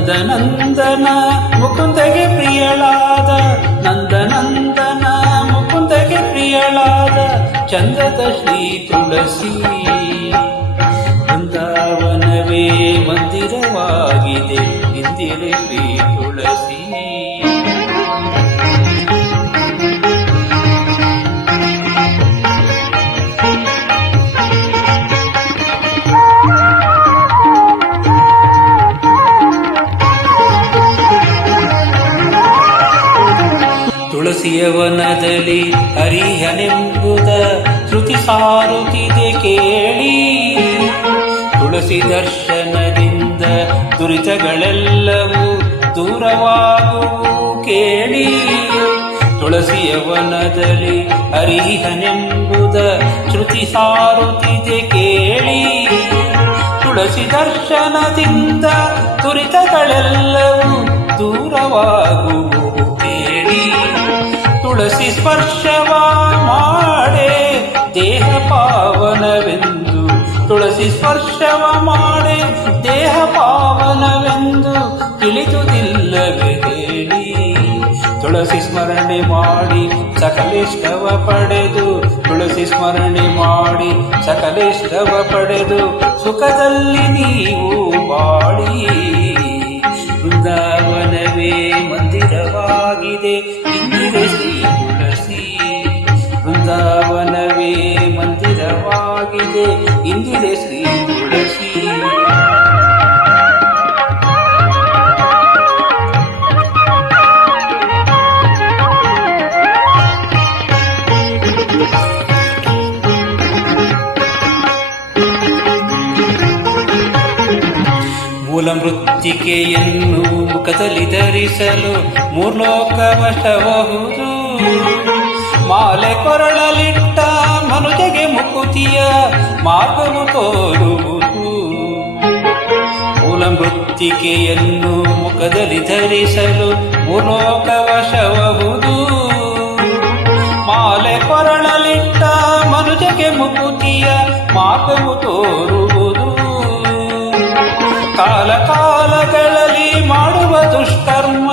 ನಂದನಂದನ ಮುಕುಂದಗೆ ಪ್ರಿಯಳಾದ ನಂದನಂದನ ಮುಕುಂದಗೆ ಪ್ರಿಯಳಾದ ಚಂದದ ಶ್ರೀ ತುಳಸಿ ಬೃಂದಾವನವೇ ಮಂದಿರವಾಗಿದೆ ಇಂದಿರೆ ಶ್ರೀ ತುಳಸಿ. ತುಳಸಿಯ ವನದಲ್ಲಿ ಹರಿಹನೆಂಬುದ ಶ್ರುತಿ ಸಾರುತ್ತಿದೆ ಕೇಳಿ, ತುಳಸಿ ದರ್ಶನದಿಂದ ದುರಿತಗಳೆಲ್ಲವೂ ದೂರವಾಗುವು ಕೇಳಿ. ತುಳಸಿಯ ವನದಲ್ಲಿ ಹರಿಹನೆಂಬುದ ಶ್ರುತಿ ಸಾರುತ್ತಿದೆ ಕೇಳಿ, ತುಳಸಿ ದರ್ಶನದಿಂದ ದುರಿತಗಳೆಲ್ಲವೂ ದೂರವಾಗುವು ಕೇಳಿ. ತುಳಸಿ ಸ್ಪರ್ಶವ ಮಾಡೆ ದೇಹ ಪಾವನವೆಂದು, ತುಳಸಿ ಸ್ಪರ್ಶವ ಮಾಡೆ ದೇಹ ಪಾವನವೆಂದು ತಿಳಿದುದಿಲ್ಲವೇ ಹೇಳಿ. ತುಳಸಿ ಸ್ಮರಣೆ ಮಾಡಿ ಸಕಲೇಷ್ಟವ ಪಡೆದು, ತುಳಸಿ ಸ್ಮರಣೆ ಮಾಡಿ ಸಕಲೇಷ್ಟವ ಪಡೆದು ಸುಖದಲ್ಲಿ ನೀವು ಬಾಳಿ. ಬೃಂದಾವನವೇ ಮಂದಿರವಾಗಿದೆ ಇಂದಿರೆ ಶ್ರೀ ತುಳಸಿ, ಬೃಂದಾವನವೇ ಮಂದಿರವಾಗಿದೆ ಇಂದಿರೆ ಶ್ರೀ ತುಳಸಿ. ಮೂಲ ಮೃತ್ತಿಕೆಯನ್ನು ಮುಖದಲ್ಲಿ ಧರಿಸಲು ಮೂರ್ಲೋಕವಶಬಹುದು, ಮಾಲೆ ಕೊರಳಲಿಟ್ಟ ಮನುಜಗೆ ಮುಕುತಿಯ ಮಾರ್ಗವು ತೋರುವುದು. ಮೂಲ ಮೃತ್ತಿಕೆಯನ್ನು ಮುಖದಲ್ಲಿ ಧರಿಸಲು ಮೂರ್ಲೋಕವಶಬಹುದು, ಮಾಲೆ ಕೊರಳಲಿಟ್ಟ ಮನುಜಗೆ ಮುಕುತಿಯ ಮಾರ್ಗವು ತೋರುವುದು. ಕಾಲ ಕಾಲಗಳಲ್ಲಿ ಮಾಡುವ ದುಷ್ಕರ್ಮ,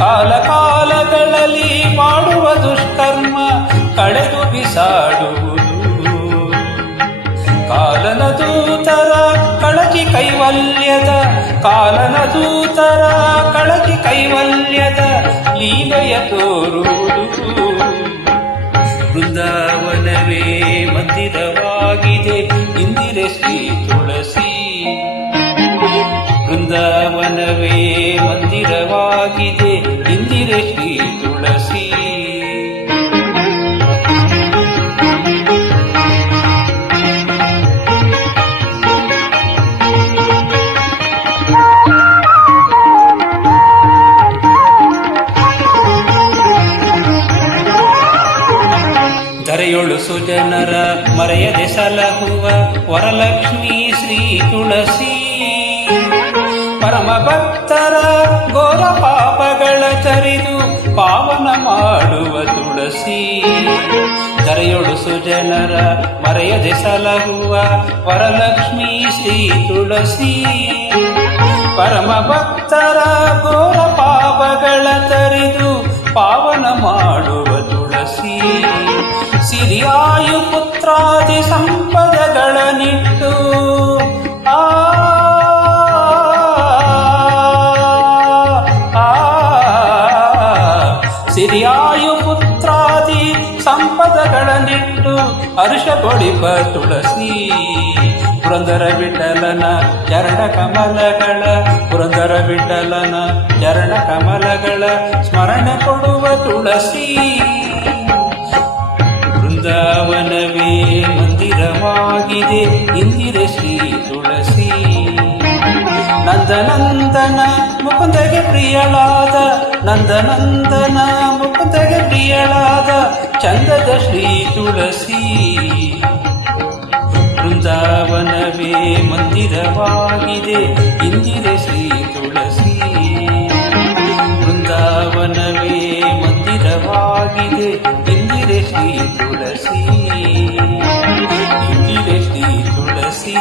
ಕಾಲ ಕಾಲಗಳಲ್ಲಿ ಮಾಡುವ ದುಷ್ಕರ್ಮ ಕಳೆದು ಬಿಸಾಡುವುದು. ಕಾಲನ ದೂತರ ಕಳಚಿ ಕೈವಲ್ಯದ, ಕಾಲನ ದೂತರ ಕಳಚಿ ಕೈವಲ್ಯದ ಲೀಲೆಯ ತೋರುವುದು. ಬೃಂದಾವನವೇ ಮಂದಿರವಾಗಿದೆ ಇಂದಿರೆ ಶ್ರೀ ತುಳಸಿ, ಬೃಂದಾವನವೇ ಮಂದಿರವಾಗಿದೆ ಇಂದಿರೆ ಶ್ರೀ ತುಳಸಿ. ಧರೆಯೊಳು ಸುಜನರ ಮರೆಯದೆ ಸಲಹುವ ವರಲಕ್ಷ್ಮೀ ಶ್ರೀ ತುಳಸಿ, ಪರಮ ಭಕ್ತರ ಘೋರ ಪಾಪಗಳ ತರಿದು ಪಾವನ ಮಾಡುವ ತುಳಸಿ. ಧರೆಯೊಳು ಸುಜನರ ಮರೆಯದೆ ಸಲಹುವ ವರಲಕ್ಷ್ಮೀ ಶ್ರೀ ತುಳಸಿ, ಪರಮ ಭಕ್ತರ ಘೋರ ಪಾಪಗಳ ತರಿದು ಪಾವನ ಮಾಡುವ ತುಳಸಿ. ಸಿರಿಯಾಯು ಪುತ್ರಾದಿ ಸಂಪದಗಳನ್ನಿಟ್ಟು ಸಿರಿಯಾಯು ಪುತ್ರಾದಿ ಸಂಪದಗಳನ್ನಿಟ್ಟು ಹರ್ಷ ಪಡಿಪ ತುಳಸಿ. ಪುರಂದರ ವಿಠಲನ ಚರಣ ಕಮಲಗಳ, ಪುರಂದರ ವಿಠಲನ ಚರಣ ಕಮಲಗಳ ಸ್ಮರಣೆ ಕೊಡುವ ತುಳಸಿ. ಬೃಂದಾವನವೇ ಮಂದಿರವಾಗಿದೆ ಇಂದಿರೆ ಶ್ರೀ ತುಳಸಿ. ನಂದನಂದನ ಮುಕುಂದಗೆ ಪ್ರಿಯಳಾದ, ನಂದನಂದನ ಮುಕುಂದಗೆ ಪ್ರಿಯಳಾದ ಚಂದದ ಶ್ರೀ ತುಳಸಿ. ಬೃಂದಾವನವೇ ಮಂದಿರವಾಗಿದೆ ಇಂದಿರೆ ಶ್ರೀ ತುಳಸಿ, ಬೃಂದಾವನವೇ ಮಂದಿರವಾಗಿದೆ ಇಂದಿರೆ ಶ್ರೀ ತುಳಸಿ, ಇಂದಿರೆ ಶ್ರೀ ತುಳಸಿ.